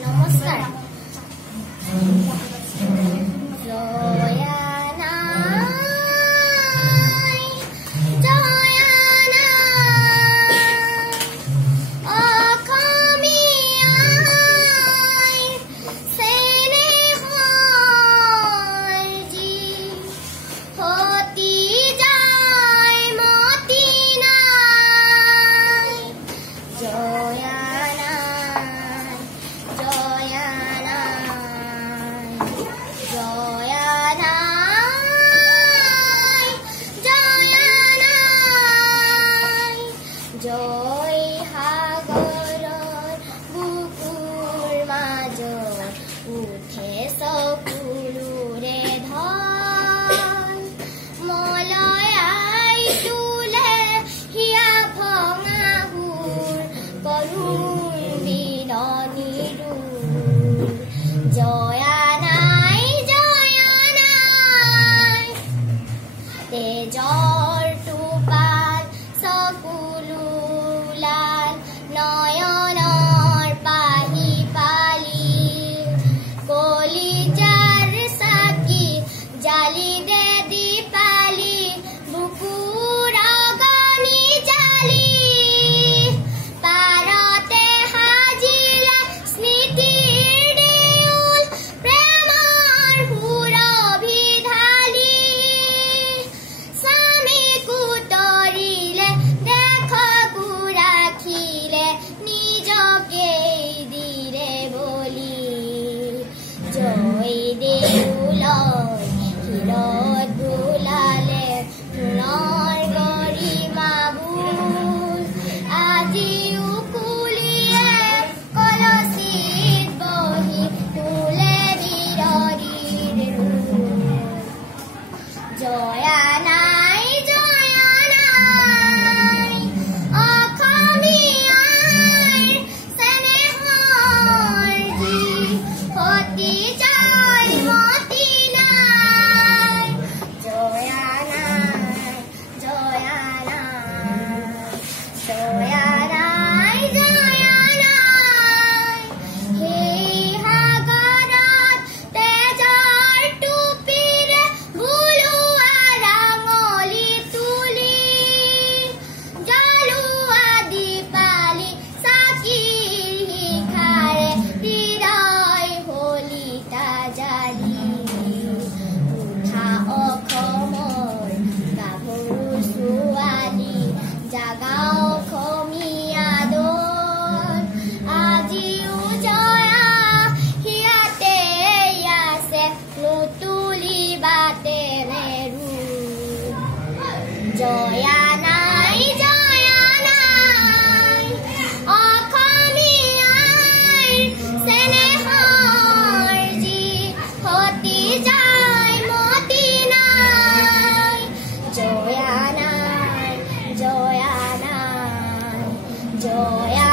নমস্কাৰ। জয় সাগৰৰ বুকুৰ মাজত উঠে চকুলোৰে ধন মলয়াই তোলে হিয়া ভঙা সুৰ কৰুণ বিননিৰো জয়া নাই তেজৰ টোপাল চকুলো নয়নৰ পাহি পালি কলিজাৰ চাকি জালি দে দীপালি বুকুৰ অগনি জালি পাৰতে সাজিলে স্মৃতিৰ দেউল প্ৰেমৰ সুৰভি ঢালি স্বামী কুতৰিলে নিজকে দিৰে বলি জয় দেউলৰ শিৰত বোলালে সোণৰ গৰিমা বুল আজিও কুলিয়ে কলচীত বহি তোলে বিৰৰীৰ জয়া নাই জয়া নাই অসমীয়াৰ চেনেহৰ যি সতি যায় মতি নাই জয়া নাই জয়া